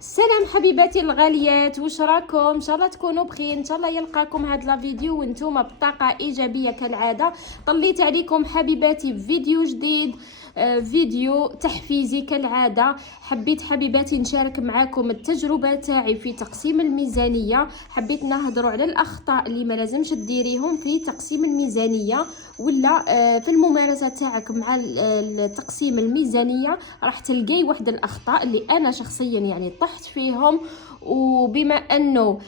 السلام حبيباتي الغاليات، واش راكم؟ ان شاء الله تكونوا بخير، ان شاء الله يلقاكم هاد لا فيديو وانتم بطاقه ايجابيه كالعاده. طليت عليكم حبيباتي فيديو جديد، فيديو تحفيزي كالعاده. حبيت حبيباتي نشارك معاكم التجربه تاعي في تقسيم الميزانيه. حبيت نهضروا على الاخطاء اللي ما لازمش ديريهم في تقسيم الميزانيه ولا في الممارسه تاعك مع تقسيم الميزانيه. راح تلقاي واحد الاخطاء اللي انا شخصيا يعني طحت فيهم، وبما انه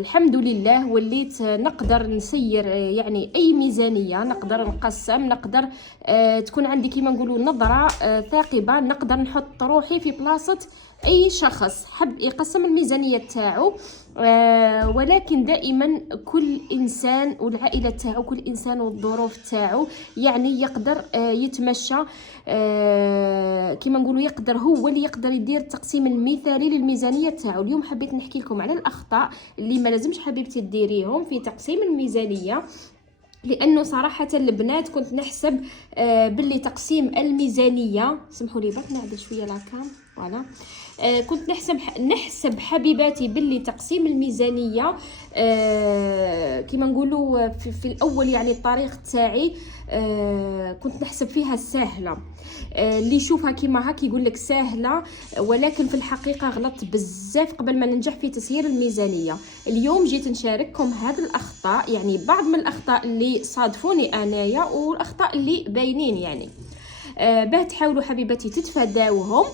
الحمد لله وليت نقدر نسير يعني اي ميزانيه، نقدر نقسم، نقدر تكون عندي كيما نقولوا نظره ثاقبه، نقدر نحط روحي في بلاصه اي شخص حب يقسم الميزانيه تاعو. ولكن دائما كل انسان والعائله تاعو، كل انسان والظروف تاعو، يعني يقدر يتمشى كيما نقولوا، يقدر هو اللي يقدر يدير التقسيم المثالي للميزانيه تاعو. اليوم حبيت نحكي لكم على الاخطاء اللي ما لازمش حبيبتي ديريهم في تقسيم الميزانيه، لانه صراحه البنات كنت نحسب باللي تقسيم الميزانيه، سمحوا لي برك نعدل شويه لاكام، فوالا. كنت نحسب حبيباتي باللي تقسيم الميزانيه كيما نقولوا في الاول، يعني الطريق تاعي كنت نحسب فيها سهله. اللي يشوفها كيما هاك يقول لك سهله، ولكن في الحقيقه غلطت بزاف قبل ما ننجح في تسيير الميزانيه. اليوم جيت نشارككم هذه الاخطاء، يعني بعض من الاخطاء اللي صادفوني انايا والاخطاء اللي باينين، يعني باه تحاولوا حبيباتي تتفاداوهم.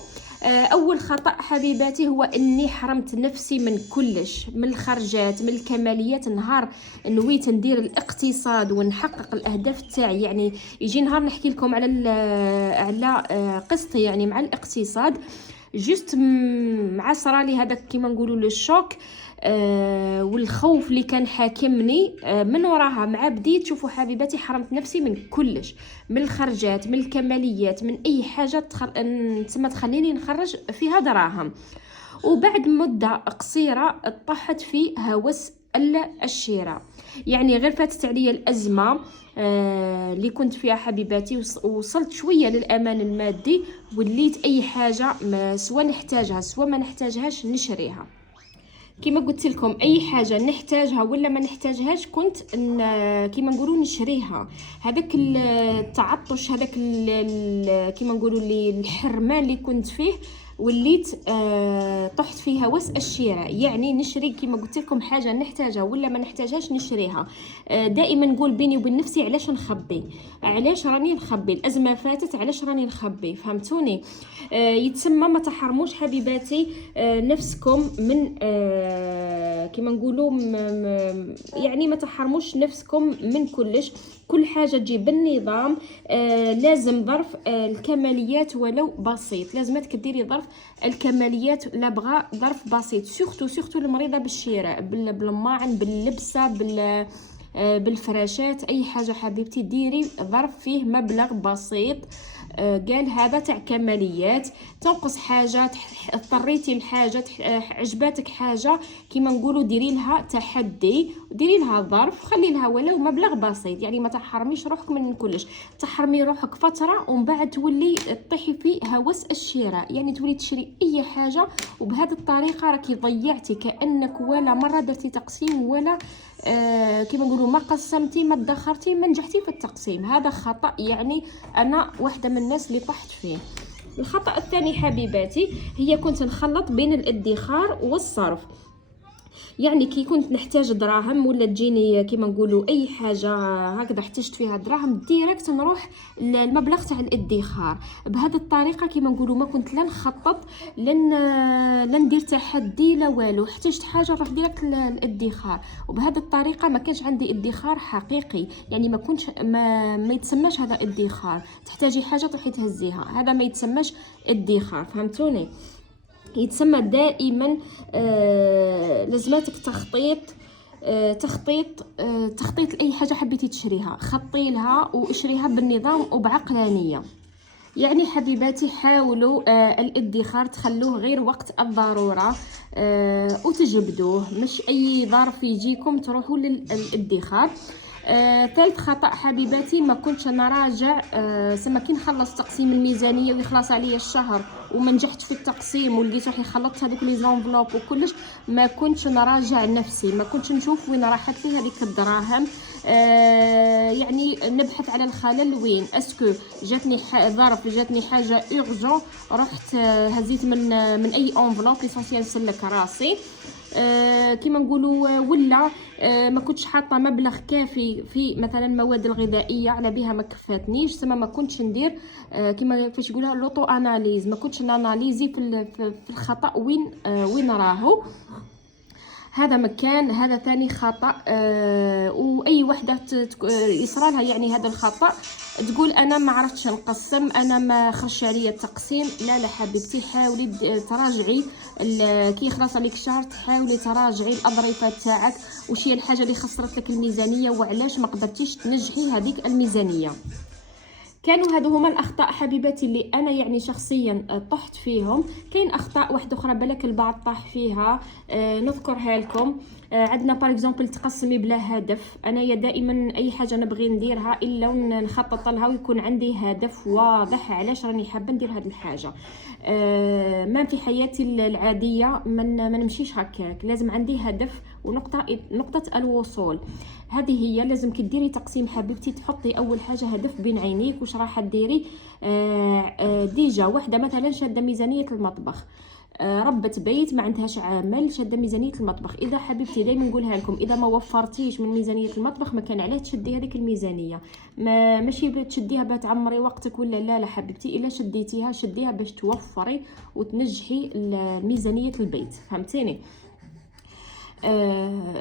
اول خطا حبيباتي هو اني حرمت نفسي من كلش، من الخرجات، من الكماليات. نهار نويت ندير الاقتصاد ونحقق الاهداف تاعي، يعني يجي نهار نحكي لكم على قصتي يعني مع الاقتصاد، جست مع صرالي هذاك كيما نقولوا لو الشوك والخوف اللي كان حاكمني. من وراها مع بديت شوفوا حبيباتي حرمت نفسي من كلش، من الخرجات، من الكماليات، من اي حاجه تسمى تخليني نخرج فيها دراهم. وبعد مده قصيره طحت في هوس الشراء، يعني غير فاتت عليا الازمه اللي كنت فيها حبيباتي، وصلت شويه للامان المادي، وليت اي حاجه سواء نحتاجها سواء ما نحتاجهاش نشريها. كما قلت لكم اي حاجه نحتاجها ولا ما نحتاجهاش كنت كما نقولوا نشريها. هذاك التعطش، هذاك كما نقولوا الحرمان اللي كنت فيه، وليت طحت في هوس الشراء، يعني نشري كما قلت لكم حاجه نحتاجها ولا ما نحتاجهاش نشريها. دائما نقول بيني وبين نفسي علاش نخبي، علاش راني نخبي، الازمه فاتت علاش راني نخبي، فهمتوني؟ يتسمى ما تحرموش حبيباتي نفسكم من كما نقولوا يعني ما تحرموش نفسكم من كلش. كل حاجه تجي بالنظام. لازم ظرف الكماليات ولو بسيط، لازماتك ديري ظرف الكماليات، لا بغى ظرف بسيط. سورتو المريضه بالشراء، بالماعن، باللبسه، بالفراشات، اي حاجه حبيبتي ديري ظرف فيه مبلغ بسيط. قال هذا تاع كماليات. تنقص حاجه، اضطريتي لحاجه، عجباتك حاجه، كيما نقولوا ديري لها تحدي، ديري لها ظرف، خلي لها ولو مبلغ بسيط. يعني ما تحرميش روحك من كلش، تحرمي روحك فتره ومن بعد تولي تطيحي في هوس الشراء، يعني تولي تشري اي حاجه، وبهذه الطريقه راكي ضيعتي، كانك ولا مره درتي تقسيم ولا كيما نقولوا ما قسمتي، ما ادخرتي، ما نجحتي في التقسيم. هذا خطأ، يعني انا واحده من الناس اللي طحت فيه. الخطأ الثاني حبيباتي هي كنت نخلط بين الادخار والصرف، يعني كي كنت نحتاج دراهم ولا تجيني كيما نقولوا اي حاجه هكذا احتجت فيها دراهم، ديريكت نروح المبلغ تاع الادخار. بهذه الطريقه كيما نقولوا ما كنت لا نخطط، لن ندير تحدي لا والو، احتجت حاجه نروح ديريكت للادخار. وبهذه الطريقه ما كانش عندي ادخار حقيقي، يعني ما كنتش ما يتسماش هذا ادخار. تحتاجي حاجه تروحي تهزيها، هذا ما يتسماش ادخار، فهمتوني؟ يتسمى دائما لازماتك تخطيط لأي حاجة حبيتي تشريها، خطي لها واشريها بالنظام وبعقلانية. يعني حبيباتي حاولوا الادخار تخلوه غير وقت الضرورة، وتجبدوه، مش أي ظرف يجيكم تروحوا للادخار. ثالث خطأ حبيباتي، ما كنتش نراجع. سما كي نخلص تقسيم الميزانيه ويخلص عليا الشهر وما نجحتش في التقسيم ولقيت روحي خلطت هذوك لي زونفلوب وكلش، ما كنتش نراجع نفسي، ما كنتش نشوف وين راحت لي هذيك الدراهم. يعني نبحث على الخلل وين، اسكو جاتني ظرف، جاتني حاجه اورجون، رحت هزيت من اي انفلوب ليسونسيال نسلك راسي. كيما نقولوا ولا ما كنتش حاطه مبلغ كافي في مثلا المواد الغذائيه، على بها ما كفاتنيش، سما ما كنتش ندير كيما كيفاش يقولها لوطو اناليز، ما كنتش ناناليزي في الخطا وين راهو. هذا مكان، هذا ثاني خطأ. واي وحده يصرى لها يعني هذا الخطأ تقول انا ما عرفتش نقسم، انا ما خرجش عليا التقسيم. لا لا حبيبتي، حاولي تراجعي كي يخلص عليك الشهر، تحاولي تراجعي الاظرفه تاعك، وش هي الحاجه اللي خسرت لك الميزانيه وعلاش ما قدرتيش تنجحي هذيك الميزانيه. كانوا هادو هما الاخطاء حبيباتي اللي انا يعني شخصيا طحت فيهم. كاين اخطاء واحده اخرى بالك البعض طاح فيها، نذكرها لكم. عندنا باغ اكزومبل تقسمي بلا هدف. انايا دائما اي حاجه نبغي نديرها الا نخطط لها ويكون عندي هدف واضح علاش راني حابه ندير هذه الحاجه. ما في حياتي العاديه ما نمشيش هكاك، لازم عندي هدف ونقطه الوصول. هذه هي لازم كي ديري تقسيم حبيبتي تحطي اول حاجه هدف بين عينيك، واش راح ديري. ديجا وحده مثلا شاده ميزانيه المطبخ، ربة بيت ما عندهاش عمل، شاده ميزانيه المطبخ. اذا حبيبتي دائما نقولها لكم، اذا ما وفرتيش من ميزانيه المطبخ ما كان علاه تشدي هذيك الميزانيه. ماشي تشديها باش تعمري وقتك ولا لا حبيبتي، الا شديتيها شديها باش توفري وتنجحي ميزانيه البيت، فهمتيني.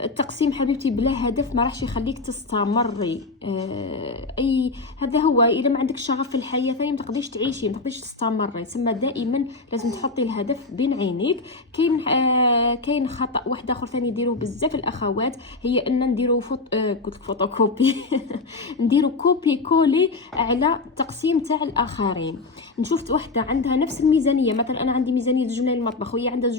التقسيم حبيبتي بلا هدف ما راحش يخليك تستمري. اي هذا هو، اذا ما عندك شغف في الحياه ثاني ما تقدريش تعيشي، ما تقدريش تستمري. ثم دائما لازم تحطي الهدف بين عينيك. كاين خطا واحد اخر ثاني يديروه بزاف الاخوات، هي ان نديروا قلت لك فوتوكوبي نديروا كوبي كولي على التقسيم تاع الاخرين. نشوف وحده عندها نفس الميزانيه، مثلا انا عندي ميزانيه جمله المطبخ وهي عندها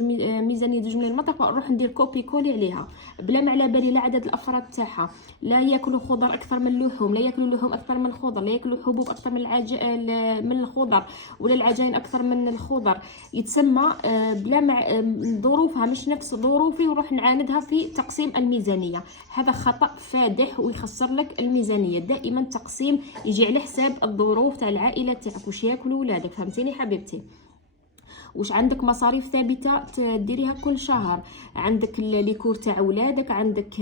ميزانيه جمله المطبخ، نروح ندير كوبي كولي عليها بلا ما على بالي لا عدد الافراد تاعها، لا ياكلوا خضر اكثر من اللحوم، لا ياكلوا لحوم اكثر من الخضر، لا ياكلوا حبوب اكثر من الخضر، ولا العجائن اكثر من الخضر. يتسمى بلا ظروفها مش نفس ظروفي ونروح نعاندها في تقسيم الميزانيه. هذا خطا فادح ويخسر لك الميزانيه. دائما تقسيم يجي على حساب الظروف تاع العائله تاعك، واش ياكلوا ولادك، فهمتيني حبيبتي. واش عندك مصاريف ثابته تديريها كل شهر، عندك ليكور تاع ولادك، عندك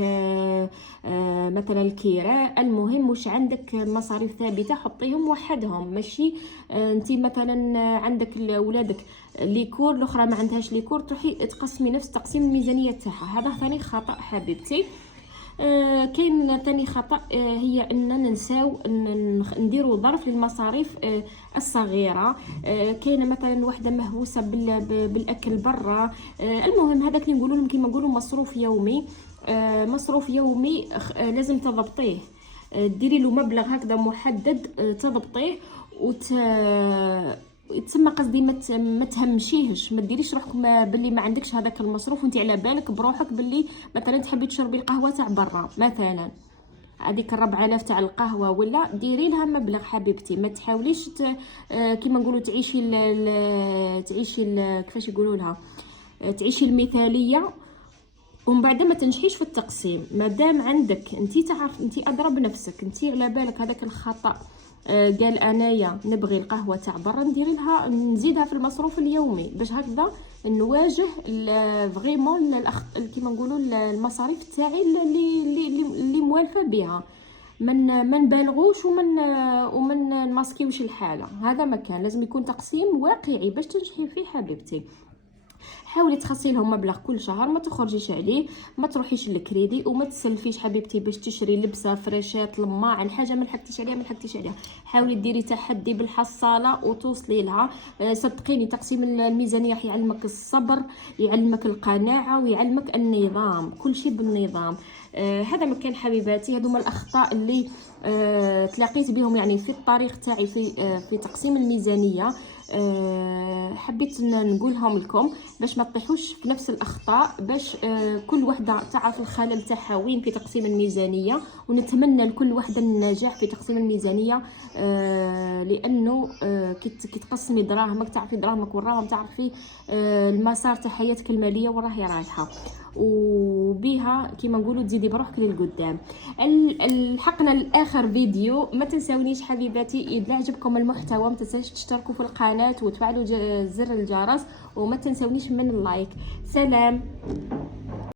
مثلا الكراء، المهم واش عندك مصاريف ثابته حطيهم وحدهم. ماشي انت مثلا عندك ولادك ليكور، الاخرى ما عندهاش ليكور، تروحي تقسمي نفس تقسيم الميزانيه تاعها. هذا ثاني خطا حبيبتي. كاين ثاني خطا، هي ان ننساو نديروا ظرف للمصاريف الصغيره. كاينه مثلا وحده مهووسه بالاكل برا. المهم هذاك اللي نقولوا لهم كيما نقولوا مصروف يومي. مصروف يومي لازم تضبطيه، ديري له مبلغ هكذا محدد تضبطيه تسمى قصدي ما تهمشيهش، ما ديريش روحك باللي ما عندكش هذاك المصروف وانت على بالك بروحك باللي مثلا تحبي تشربي القهوه تاع برا، مثلا هذيك 4000 تاع القهوه ولا ديري لها مبلغ حبيبتي. ما تحاوليش كيما نقولوا تعيشي كيفاش يقولوا لها، تعيشي المثاليه ومن بعد ما تنجحيش في التقسيم. مادام عندك انت تعرف، انت ادرى بنفسك، انت على بالك هذاك الخطا. قال انايا نبغي القهوه تاع برا ندير لها نزيدها في المصروف اليومي باش هكذا نواجه فريمون كيما نقولوا المصاريف تاعي اللي موالفه بها. من نبالغوش ومن نماسكيوش الحاله. هذا مكان لازم يكون تقسيم واقعي باش تنجحي فيه حبيبتي. حاولي تخصصي لهم مبلغ كل شهر، ما تخرجيش عليه، ما تروحيش للكريدي وما تسلفيش حبيبتي باش تشري لبسه فريشات لماعن حاجه ما لحقتيش عليها. حاولي ديري تحدي بالحصاله وتوصلي لها. صدقيني تقسيم الميزانيه راح يعلمك الصبر، يعلمك القناعه، ويعلمك النظام، كل شيء بالنظام. هذا مكان حبيباتي. هذوما الاخطاء اللي تلاقيت بهم يعني في الطريق تاعي في تقسيم الميزانيه. حبيت نقولهم لكم باش ما تطيحوش في نفس الاخطاء، باش كل وحده تعرف الخلل تاعها وين في تقسيم الميزانيه، ونتمنى لكل وحده النجاح في تقسيم الميزانيه. لانه كي تقسمي دراهمك تعرفي دراهمك وراهم، تعرفي المسار تاع حياتك الماليه وين راهي رايحه، وبها كيما نقولوا تزيدي بروحك للقدام. لحقنا لاخر فيديو. ما تنساونيش حبيباتي اذا عجبكم المحتوى ما تنساوش تشتركوا في القناه وتفعلوا زر الجرس، وما تنساونيش من اللايك. سلام.